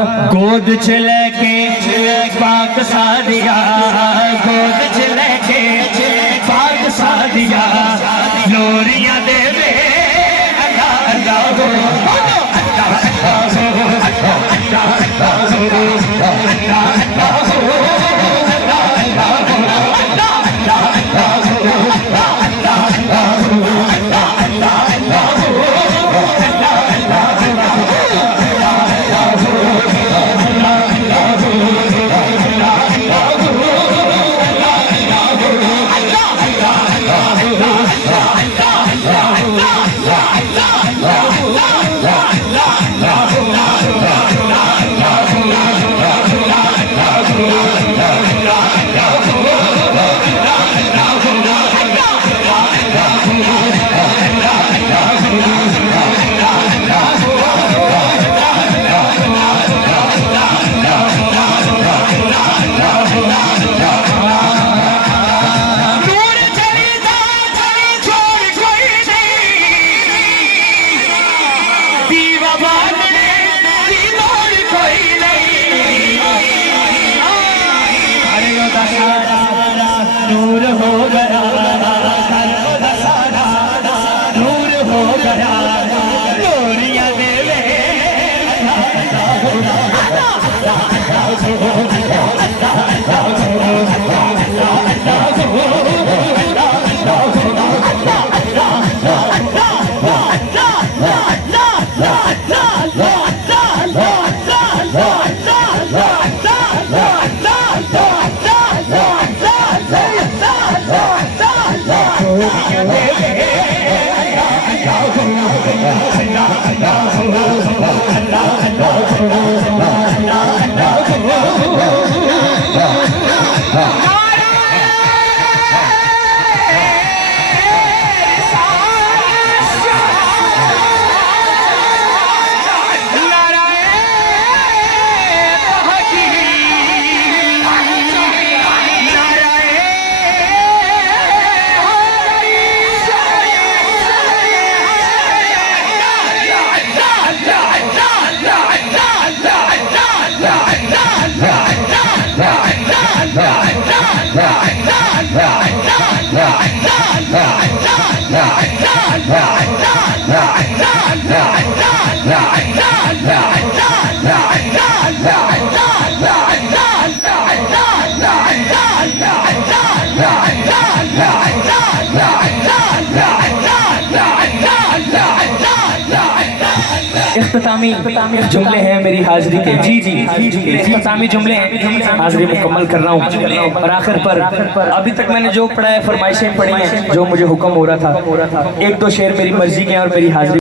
गोद च लेके पाक सादिया, गोद च लेके पाक सादिया, लोरियां देवे अल्लाह अल्लाह हो, अल्लाह अल्लाह हो, अल्लाह अल्लाह हो, अल्लाह अल्लाह हो, अल्लाह अल्लाह हो, अल्लाह अल्लाह हो, अल्लाह अल्लाह हो, अल्लाह अल्लाह हो, नूर हो गया, नूर हो गया, लोरियां देवे इख्तितामी जुमले हैं मेरी हाजिरी के। जी जी इख्तितामी जुमले हैं, हाजिरी मुकम्मल कर रहा हूँ। और आखिर पर अभी तक मैंने जो पढ़ा है, फरमाइशें पढ़ी हैं, जो मुझे हुक्म हो रहा था, एक दो शेर मेरी मर्जी के हैं और मेरी हाजिरी